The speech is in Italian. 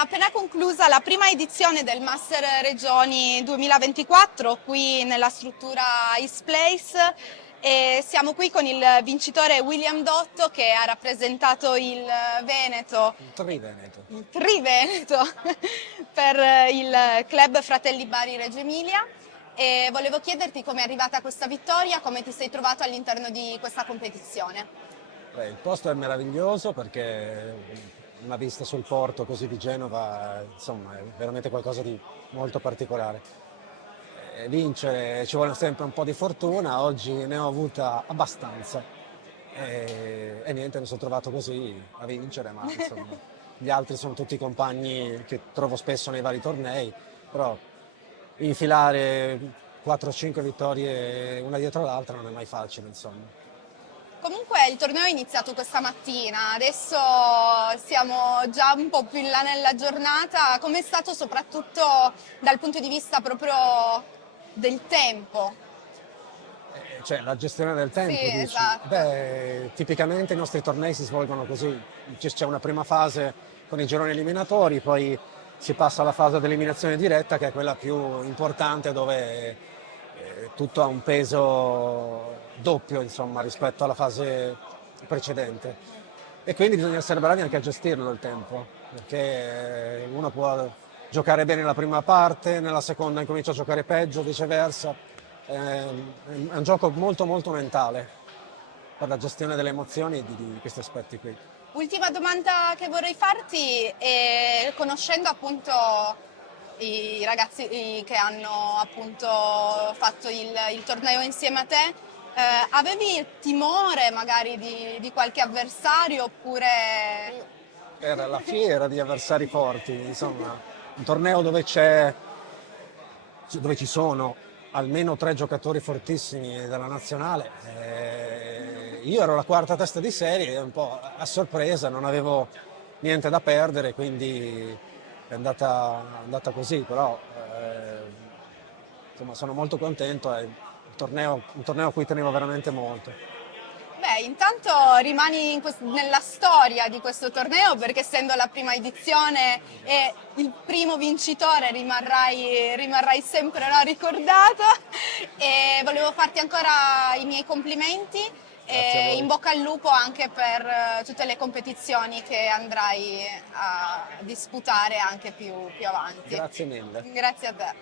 appena conclusa la prima edizione del Master Regioni 2024 qui nella struttura East Place e siamo qui con il vincitore William Dotto che ha rappresentato il Veneto, il Triveneto per il club Fratelli Bari Reggio Emilia. E volevo chiederti come è arrivata questa vittoria, come ti sei trovato all'interno di questa competizione. Il posto è meraviglioso perché una vista sul porto così di Genova, insomma, è veramente qualcosa di molto particolare. Vincere ci vuole sempre un po' di fortuna, oggi ne ho avuta abbastanza e niente, mi sono trovato così a vincere, ma insomma, gli altri sono tutti compagni che trovo spesso nei vari tornei, però infilare 4-5 vittorie una dietro l'altra non è mai facile, insomma. Comunque il torneo è iniziato questa mattina, adesso siamo già un po' più in là nella giornata. Com'è stato soprattutto dal punto di vista proprio del tempo? Cioè la gestione del tempo, Sì, dici? esatto. Beh, tipicamente i nostri tornei si svolgono così, c'è una prima fase con i gironi eliminatori, poi si passa alla fase di eliminazione diretta che è quella più importante dove tutto ha un peso doppio, insomma, rispetto alla fase precedente. E quindi bisogna essere bravi anche a gestirlo il tempo, perché uno può giocare bene la prima parte, nella seconda incomincia a giocare peggio, viceversa. È un gioco molto molto mentale per la gestione delle emozioni e di questi aspetti qui. Ultima domanda che vorrei farti è, conoscendo appunto i ragazzi che hanno appunto fatto il torneo insieme a te, avevi il timore magari di qualche avversario oppure... Era la fiera di avversari forti, insomma, un torneo dove ci sono almeno 3 giocatori fortissimi della nazionale. Io ero la quarta testa di serie, un po' a sorpresa, non avevo niente da perdere, quindi è andata così, però insomma, sono molto contento, è un torneo a cui tenevo veramente molto. Beh, intanto rimani nella storia di questo torneo perché essendo la prima edizione e il primo vincitore rimarrai sempre, no, ricordato e volevo farti ancora i miei complimenti Grazie a e voi. in bocca al lupo anche per tutte le competizioni che andrai a disputare anche più avanti. Grazie mille. Grazie a te.